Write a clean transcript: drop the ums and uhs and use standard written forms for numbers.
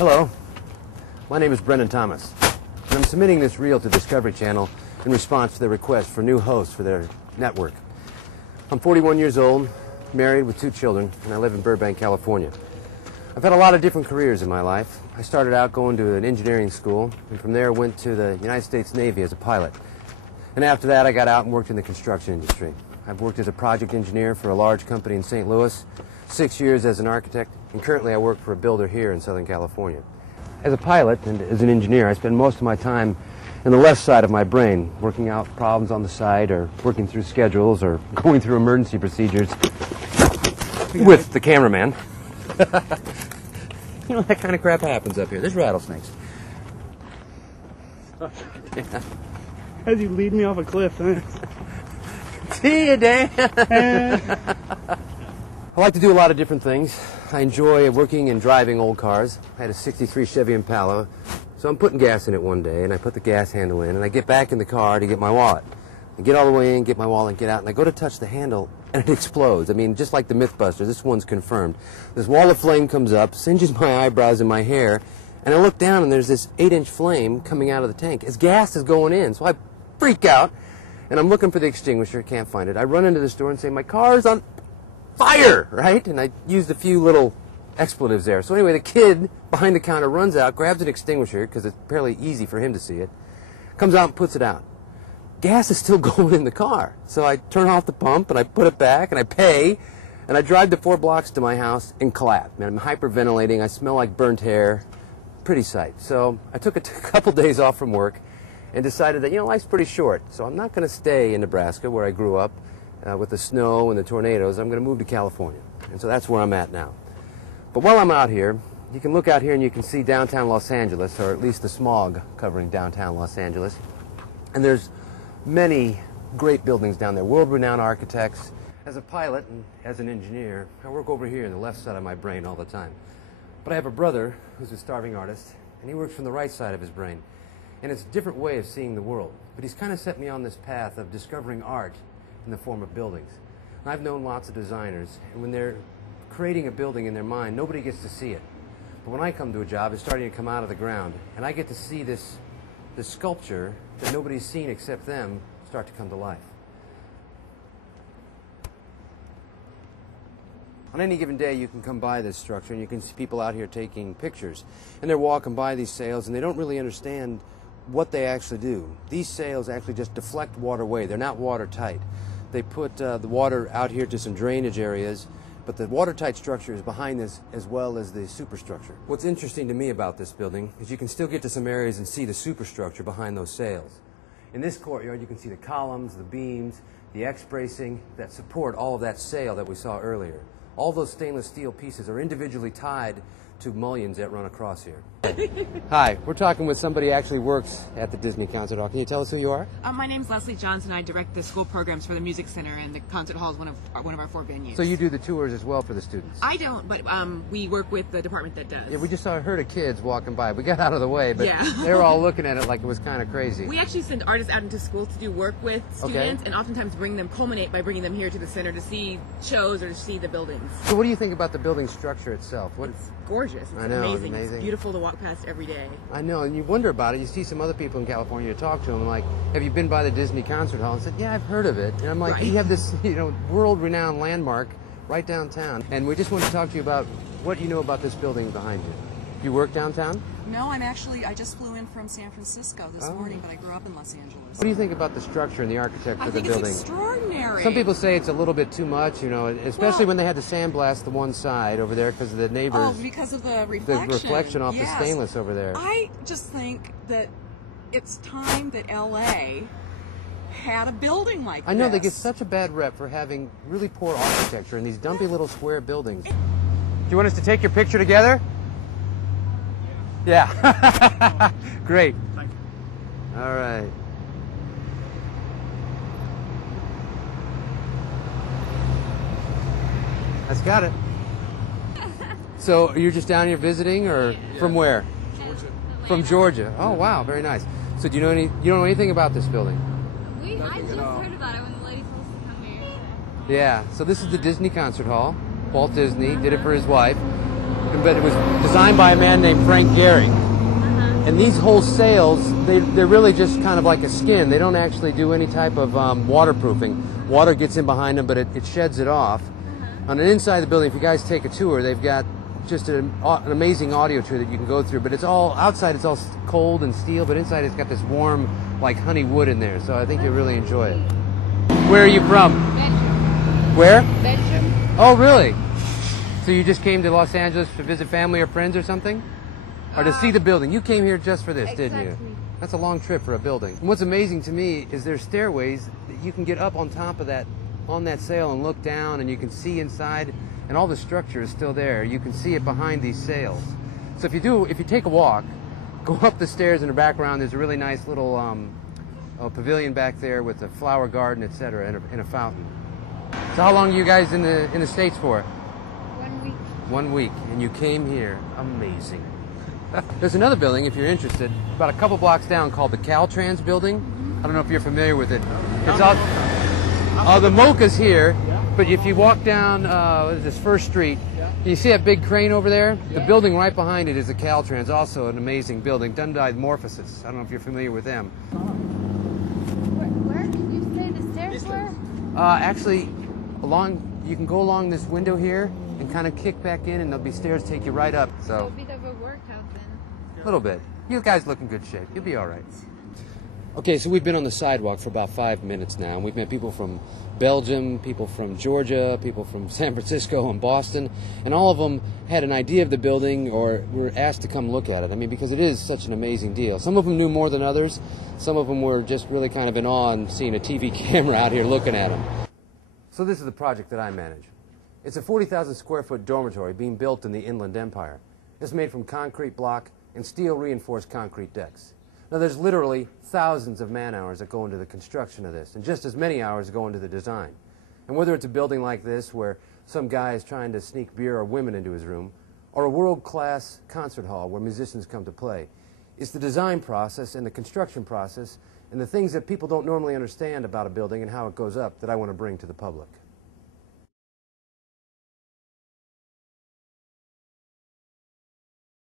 Hello, my name is Brennan Thomas, and I'm submitting this reel to Discovery Channel in response to their request for new hosts for their network. I'm 41 years old, married with 2 children, and I live in Burbank, California. I've had a lot of different careers in my life. I started out going to an engineering school, and from there went to the United States Navy as a pilot. And after that, I got out and worked in the construction industry. I've worked as a project engineer for a large company in St. Louis, 6 years as an architect, and currently I work for a builder here in Southern California. As a pilot and as an engineer, I spend most of my time in the left side of my brain, working out problems on the site, or working through schedules, or going through emergency procedures with the cameraman. You know, that kind of crap happens up here. There's rattlesnakes. Yeah. As you lead me off a cliff, huh? See you, Dan. I like to do a lot of different things. I enjoy working and driving old cars. I had a '63 Chevy Impala, so I'm putting gas in it one day, and I put the gas handle in, and I get back in the car to get my wallet. I get all the way in, get my wallet, and get out, and I go to touch the handle, and it explodes. I mean, just like the Mythbusters, this one's confirmed. This wall of flame comes up, singes my eyebrows and my hair, and I look down, and there's this 8-inch flame coming out of the tank as gas is going in, so I freak out, and I'm looking for the extinguisher, can't find it. I run into the store and say, my car's on fire, right? And I used a few little expletives there. So anyway, the kid behind the counter runs out, grabs an extinguisher, because it's fairly easy for him to see it, comes out and puts it out. Gas is still going in the car. So I turn off the pump, and I put it back, and I pay, and I drive the 4 blocks to my house and collapse. Man, I'm hyperventilating. I smell like burnt hair. Pretty sight. So I took a couple days off from work and decided that, you know, life's pretty short, so I'm not going to stay in Nebraska, where I grew up, with the snow and the tornadoes. I'm going to move to California. And so that's where I'm at now. But while I'm out here, you can look out here and you can see downtown Los Angeles, or at least the smog covering downtown Los Angeles. And there's many great buildings down there, world-renowned architects. As a pilot and as an engineer, I work over here in the left side of my brain all the time. But I have a brother who's a starving artist, and he works from the right side of his brain. And it's a different way of seeing the world. But he's kind of set me on this path of discovering art in the form of buildings. And I've known lots of designers, and when they're creating a building in their mind, nobody gets to see it. But when I come to a job, it's starting to come out of the ground, and I get to see this sculpture that nobody's seen except them start to come to life. On any given day, you can come by this structure, and you can see people out here taking pictures. And they're walking by these sails, and they don't really understand what they actually do. These sails actually just deflect water away. They're not watertight. They put the water out here to some drainage areas, but the watertight structure is behind this as well as the superstructure. What's interesting to me about this building is you can still get to some areas and see the superstructure behind those sails. In this courtyard, you can see the columns, the beams, the X-bracing that support all of that sail that we saw earlier. All those stainless steel pieces are individually tied to mullions that run across here. Hi, we're talking with somebody who actually works at the Disney Concert Hall. Can you tell us who you are? My name's Leslie Johnson. I direct the school programs for the Music Center, and the Concert Hall is one of our 4 venues. So you do the tours as well for the students? I don't, but we work with the department that does. Yeah, we just saw a herd of kids walking by. We got out of the way, but yeah. They were all looking at it like it was kind of crazy. We actually send artists out into schools to do work with students, and oftentimes culminate by bringing them here to the center to see shows or to see the buildings. So what do you think about the building structure itself? It's gorgeous. It's amazing. It's beautiful to walk past every day. I know, and you wonder about it. You see some other people in California, you talk to them, like, have you been by the Disney Concert Hall? And said, yeah, I've heard of it. And I'm like, you have this, world-renowned landmark right downtown. And we just want to talk to you about what you know about this building behind you. You work downtown? No, I just flew in from San Francisco this morning, but I grew up in Los Angeles. What do you think about the structure and the architecture of the building? I think it's extraordinary. Some people say it's a little bit too much, especially when they had to sandblast the one side over there because of the neighbors. Oh, because of the reflection. The reflection off the stainless over there. I just think that it's time that L.A. had a building like this. I know, they get such a bad rep for having really poor architecture in these dumpy little square buildings. Do you want us to take your picture together? Yeah. Great. Thank you. All right. That's got it. So you're just down here visiting, or from where? Georgia. From Georgia. Oh wow, very nice. So do you know anything about this building? I just heard about it when the lady told us to come here. Yeah. So this is the Disney Concert Hall. Walt Disney did it for his wife. but it was designed by a man named Frank Gehry. And these whole sails, they're really just kind of like a skin. They don't actually do any type of waterproofing. Water gets in behind them, but it sheds it off. On the inside of the building, if you guys take a tour, they've got just an amazing audio tour that you can go through. But it's all outside, it's all cold and steel, but inside it's got this warm, like honey wood in there. So I think you'll really enjoy it. Where are you from? Belgium. Where? Belgium. Oh, really? So you just came to Los Angeles to visit family or friends or something? Or to see the building? You came here just for this, didn't you? Exactly. That's a long trip for a building. And what's amazing to me is there's stairways that you can get up on top of that, on that sail and look down, and you can see inside, and all the structure is still there. You can see it behind these sails. So if you take a walk, go up the stairs in the background, there's a really nice little pavilion back there with a flower garden, etc., and a fountain. So how long are you guys in the States for? 1 week. 1 week, and you came here. Amazing. There's another building, if you're interested, about a couple blocks down, called the Caltrans building. I don't know if you're familiar with it. It's out. The Mocha's here, but if you walk down this First Street, you see that big crane over there? The building right behind it is the Caltrans, also an amazing building, done by Morphosis. I don't know if you're familiar with them. Where did you say the stairs were? Actually, you can go along this window here and kind of kick back in, and there'll be stairs take you right up. So a bit of a workout then. A little bit. You guys look in good shape. You'll be all right. Okay, so we've been on the sidewalk for about 5 minutes now, and we've met people from Belgium, people from Georgia, people from San Francisco and Boston, and all of them had an idea of the building or were asked to come look at it. I mean, because it is such an amazing deal. Some of them knew more than others. Some of them were just really kind of in awe and seeing a TV camera out here looking at them. So this is the project that I manage. It's a 40,000 square foot dormitory being built in the Inland Empire. It's made from concrete block and steel reinforced concrete decks. Now there's literally thousands of man hours that go into the construction of this, and just as many hours go into the design. And whether it's a building like this where some guy is trying to sneak beer or women into his room, or a world-class concert hall where musicians come to play, it's the design process and the construction process and the things that people don't normally understand about a building and how it goes up that I want to bring to the public.